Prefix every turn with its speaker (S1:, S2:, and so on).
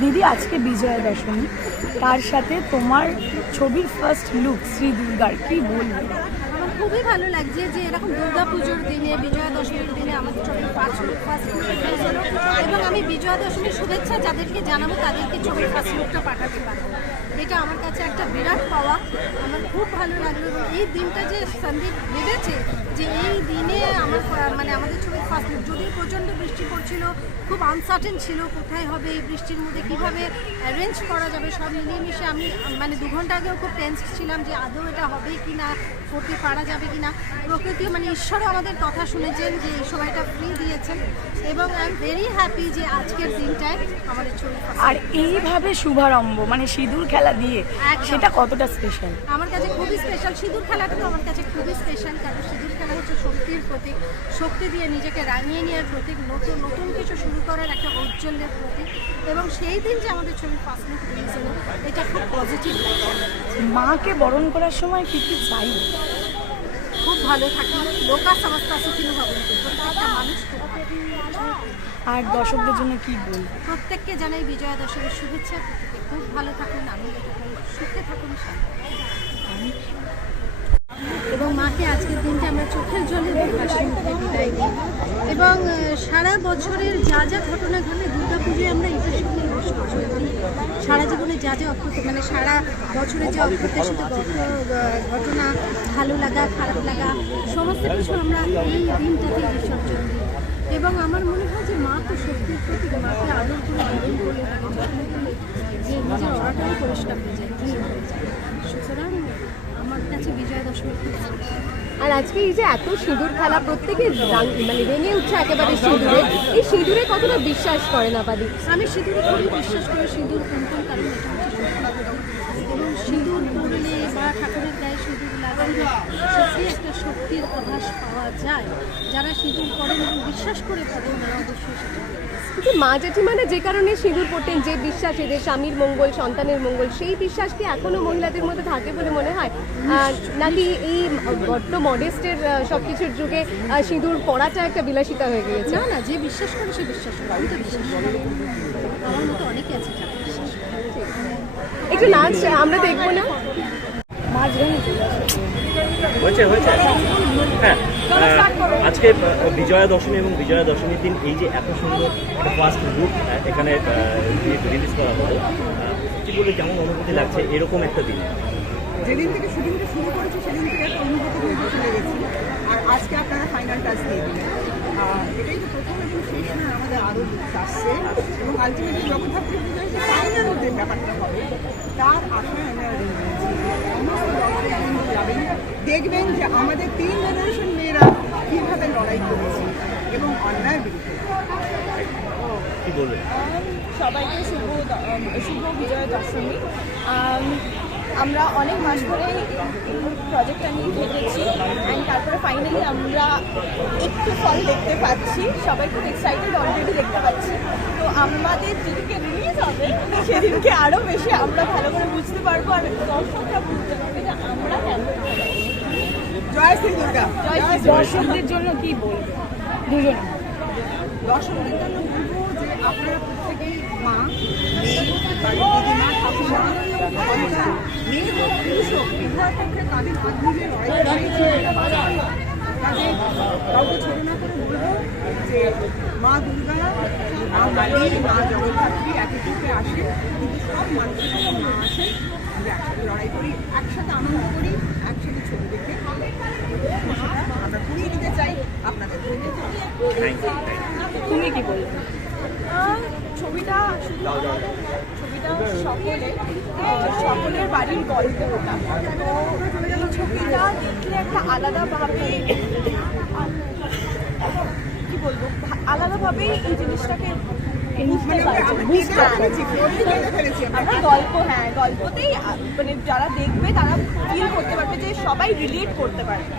S1: দিদি আজকে বিজয়া দশমী। তার সাথে তোমার ছবির ফার্স্ট লুক শ্রী দুর্গার, কি বলবে?
S2: খুবই ভালো লাগছে যে এরকম দুর্গা পুজোর দিনে, বিজয়া দশমীর দিনে আমাদের ছবির ফার্স্ট লুক ফার্স্ট লুক এবং আমি বিজয়া দশমীর শুভেচ্ছা যাদেরকে জানাব, তাদেরকে ছবির ফার্স্ট লুকটা পাঠাতে পারব। এটা আমার কাছে একটা বিরাট পাওয়া। আমার খুব ভালো লাগল এই দিনটা যে সন্দীপ ভেবেছে যে এই দিনে আমার মানে আমাদের যদিও প্রচণ্ড বৃষ্টি পড়ছিল খুব আনসার্টেন ছিল কোথায় হবে এই বৃষ্টির মধ্যে কীভাবে অ্যারেঞ্জ করা যাবে সব মিলিয়ে মিশে আমি মানে দু ঘণ্টা আগেও খুব টেন্স ছিলাম যে আদৌ এটা হবে কি না করতে পারা যাবে কি না। প্রকৃতি মানে ঈশ্বরও আমাদের কথা শুনেছেন যে এই সময়টা ফ্রি দিয়েছেন এবং আই এম ভেরি হ্যাপি যে আজকের দিনটায় আমাদের ছবি
S1: আর এইভাবে শুভারম্ভ মানে সিঁদুর খেলা দিয়ে। সেটা কতটা স্পেশাল
S2: আমার কাছে খুবই স্পেশাল সিঁদুর খেলাটা তো আমার কাছে খুবই স্পেশাল কারণ সিঁদুর খেলা হচ্ছে শক্তির প্রতীক শক্তি দিয়ে নিজেকে রাঙিয়ে নেওয়ার প্রতীক নতুন নতুন কিছু শুরু করার একটা ঔজ্জ্বল্যের প্রতীক। এবং সেই দিন যে আমাদের ছবি ফার্স্ট লুক দিয়েছিল এটা খুব পজিটিভ
S1: মাকে বরণ করার সময় কি কি চাই?
S2: খুব ভালো থাকি। লোকা সমস্ত সুখিনু ভবন্তু প্রত্যেকটা মানুষ
S1: আর দর্শকদের জন্য কি বলবে?
S2: প্রত্যেককে জানাই বিজয়া দশমীর শুভেচ্ছা প্রত্যেকে খুব ভালো থাকুন আনন্দে সুখে থাকুন শান্তি এবং মাকে আজকের দিনটা আমরা চোখের জলে এবং সারা বছরের যা যা ঘটনা ঘটে দুর্গা পুজোয় আমরা এটার সঙ্গে সারা জীবনে যা যা অপ্রত মানে সারা বছরে যে অপ্রত্যাশিত ঘটনা, ভালো লাগা, খারাপ লাগা, সমস্ত কিছু আমরা এই দিনটাতে বিসর্জন দিই এবং আমার মনে হয় যে মা তো শক্তির প্রতীক মাকে আদর করে বরণ করে যে নিজের অরাটাও পরিষ্কার হয়ে যায় সুতরাং আমার কাছে বিজয়া দশমী খুব।
S3: আর আজকে এই যে এত সিঁদুর খেলা, প্রত্যেকে মানে রেঙে উঠছে একেবারে সিঁদুরে। এই সিঁদুরে কতটা বিশ্বাস করেন আপাদি
S2: আমি সিঁদুরে খুবই বিশ্বাস করি, সিঁদুর কুমকুম কারণ এটা হচ্ছে শক্তির প্রতীক। এবং সিঁদুর পরলে বা ঠাকুরের গায়ে সিঁদুর লাগালে সত্যি একটা শক্তির পাওয়া যায় যারা সিঁদুর করেন এবং বিশ্বাস করে করেন তারা অবশ্যই
S3: কিন্তু মা জেঠিমানা যে কারণে সিঁদুর পড়তেন যে বিশ্বাস এদের স্বামীর মঙ্গল সন্তানের মঙ্গল সেই বিশ্বাস কি এখনও মহিলাদের মধ্যে থাকে বলে মনে হয়? আর নাকি এই বড্ড মডেস্টের সব কিছুর যুগে সিঁদুর পড়াটা একটা বিলাসিতা হয়ে গিয়েছে?
S2: না না যে বিশ্বাস করে সে বিশ্বাস করে। আমি তো বিশ্বাস করি আমার মতো অনেকে আছে যারা বিশ্বাস
S3: একটু নাচ আমরা দেখব না?
S1: মাঝখানে
S4: হয়েছে হয়েছে। হ্যাঁ। আজকে বিজয়া দশমী এবং বিজয়া দশমীর দিন এই যে এত সুন্দর ফার্স্ট লুক এখানে রিলিজ করা হলো বলে কেমন অনুভূতি লাগছে এরকম একটা দিন?
S5: যেদিন থেকে শুটিংটা শুরু করেছি, সেদিন থেকে একটা অনুভূতি হয়ে চলে গেছি। আর আজকে আপনারা ফাইনাল টাচ দিয়ে দিলেন। এটাই তো প্রথম এবং শেষ নয়, আমাদের আরও আসছে এবং আলটিমেটলি জগদ্ধাত্রী পুজোয় যে ফাইনাল যে ব্যাপারটা হবে, তার আশায় আমরা সমস্ত দেখবেন যে আমাদের তিন জেনারেশন কীভাবে লড়াই করেছে এবং অন্যায়ের বিরুদ্ধে?
S4: কি
S6: সবাইকে শুভ শুভ বিজয়া দশমী। আমরা অনেক মাস ধরে প্রজেক্টটা নিয়ে ভেবেছি অ্যান্ড তারপরে ফাইনালি আমরা একটু ফল দেখতে পাচ্ছি। সবাই খুব এক্সাইটেড অলরেডি দেখতে পাচ্ছি। তো আমাদের যেদিনকে রিলিজ হবে সেদিনকে আরও বেশি আমরা ভালো করে বুঝতে পারব আর দর্শকরা বুঝতে পারবে যে আমরা কেন
S5: জয় শ্রী দুর্গা
S1: দর্শকদের জন্য কি বলব? দুজন।
S5: দর্শকদের জন্য বলব যে আপনারা প্রত্যেকেই মা মেয়ে বাড়ির দিদিমা ঠাকুমা মেয়ে হোক পুরুষ হোক উভয় পক্ষে তাদের লড়াই করে কাজে কাউকে ছোট না করে বলব যে মা দুর্গা মা কালী মা জগদ্ধাত্রী একই রূপে আসে। কিন্তু সব মানুষের কাছে মা আসে আমরা একসাথে লড়াই করি একসাথে আনন্দ করি একসাথে ছবি দেখে। আমরা পুড়িয়ে দিতে চাই আপনাদের
S1: তুমি কি বলবে?
S6: ছবিটা শুধু ছবিটা সকলে সকলের বাড়ির গল্প ওটা তো ছবিটা দেখলে একটা আলাদাভাবে কি বলব? আলাদাভাবেই এই জিনিসটাকে পারছি। আমরা গল্প হ্যাঁ গল্পতেই মানে যারা দেখবে তারা ফিল করতে পারবে যে সবাই রিলেট করতে পারবে।